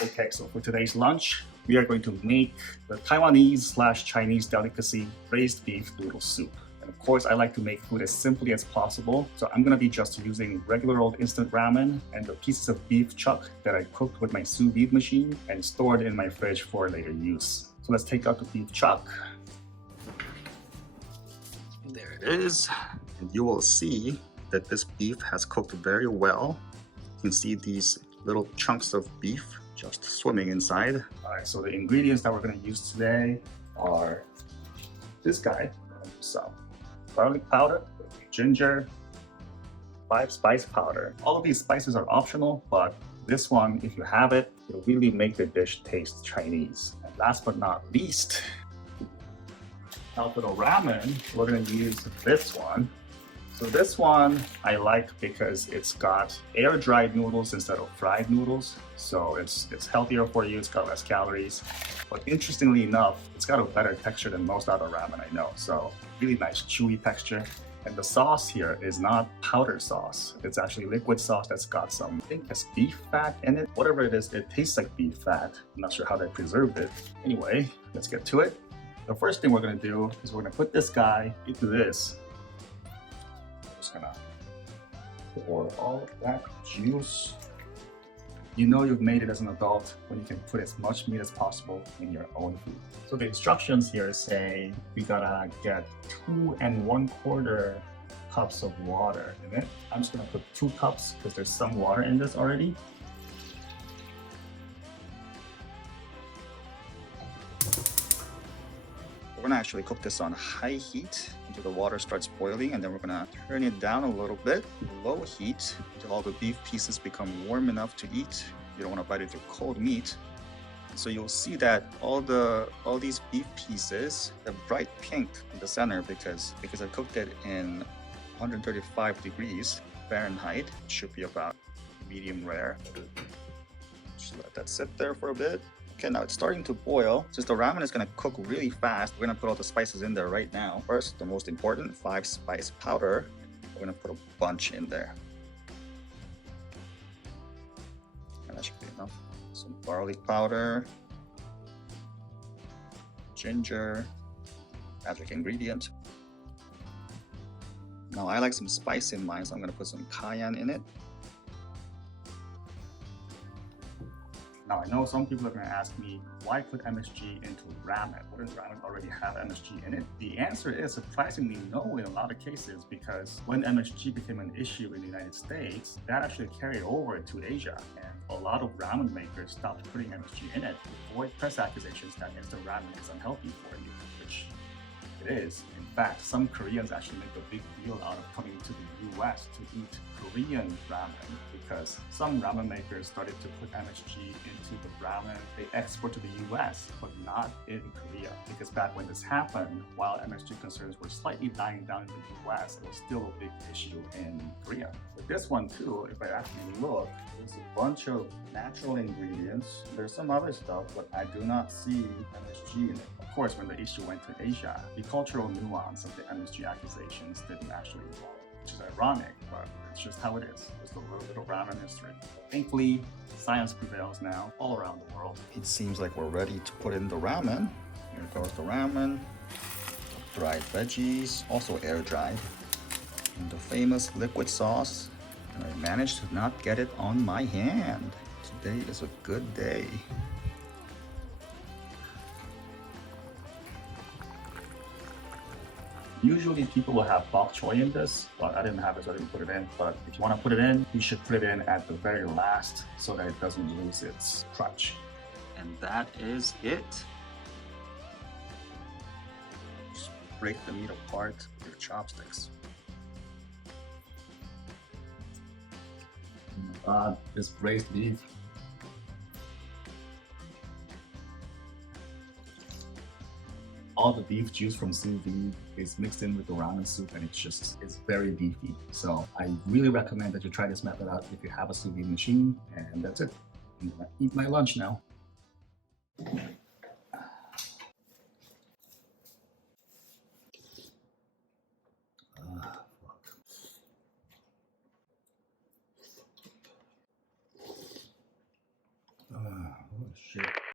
Okay, so for today's lunch, we are going to make the Taiwanese/Chinese delicacy braised beef noodle soup. And of course, I like to make food as simply as possible, so I'm gonna be just using regular old instant ramen and the pieces of beef chuck that I cooked with my sous vide machine and stored in my fridge for later use. So let's take out the beef chuck. There it is. And you will see that this beef has cooked very well. You can see these little chunks of beef just swimming inside. All right, so the ingredients that we're gonna use today are this guy, some garlic powder, ginger, 5 spice powder. All of these spices are optional, but this one, if you have it, it'll really make the dish taste Chinese. And last but not least, now for the ramen, we're gonna use this one. So this one I like because it's got air-dried noodles instead of fried noodles. So it's healthier for you, it's got less calories. But interestingly enough, it's got a better texture than most other ramen I know. So really nice chewy texture. And the sauce here is not powder sauce. It's actually liquid sauce that's got some, I think it's beef fat in it. Whatever it is, it tastes like beef fat. I'm not sure how they preserved it. Anyway, let's get to it. The first thing we're gonna do is we're gonna put this guy into this. Just gonna pour all of that juice. You know you've made it as an adult when you can put as much meat as possible in your own food. So the instructions here say we gotta get 2 1/4 cups of water in it. I'm just gonna put 2 cups because there's some water in this already. We're gonna actually cook this on high heat until the water starts boiling, and then we're gonna turn it down a little bit, low heat, until all the beef pieces become warm enough to eat. You don't wanna bite into cold meat. So you'll see that all these beef pieces are bright pink in the center because I cooked it in 135 degrees Fahrenheit. It should be about medium rare. Just let that sit there for a bit. Okay, now it's starting to boil. Since the ramen is gonna cook really fast, we're gonna put all the spices in there right now. First, the most important, 5 spice powder. We're gonna put a bunch in there. And that should be enough. Some garlic powder, ginger, magic ingredient. Now I like some spice in mine, so I'm gonna put some cayenne in it. Now, I know some people are going to ask me, why put MSG into ramen? Wouldn't ramen already have MSG in it? The answer is surprisingly no in a lot of cases, because when MSG became an issue in the United States, that actually carried over to Asia. And a lot of ramen makers stopped putting MSG in it to avoid press accusations that instant ramen is unhealthy for you, which it is. In fact, some Koreans actually make a big deal out of coming to the US to eat Korean ramen because some ramen makers started to put MSG into the ramen they export to the US, but not in Korea. Because back when this happened, while MSG concerns were slightly dying down in the US, it was still a big issue in Korea. With this one too, if I actually look, there's a bunch of natural ingredients. There's some other stuff, but I do not see MSG in it. Of course, when the issue went to Asia, the cultural nuance of the MSG accusations didn't actually evolve, which is ironic, but it's just how it is. Just a little bit of ramen history. Thankfully, science prevails now all around the world. It seems like we're ready to put in the ramen. Here goes the ramen. Dried veggies, also air dried. And the famous liquid sauce. And I managed to not get it on my hand. Today is a good day. Usually people will have bok choy in this, but I didn't have it, so I didn't put it in. But if you want to put it in, you should put it in at the very last so that it doesn't lose its crunch. And that is it. Just break the meat apart with your chopsticks. Oh my God, this braised beef. All the beef juice from sous vide is mixed in with the ramen soup, and it's very beefy. So I really recommend that you try this method out if you have a sous vide machine. And that's it. I'm gonna eat my lunch now. Oh, shit.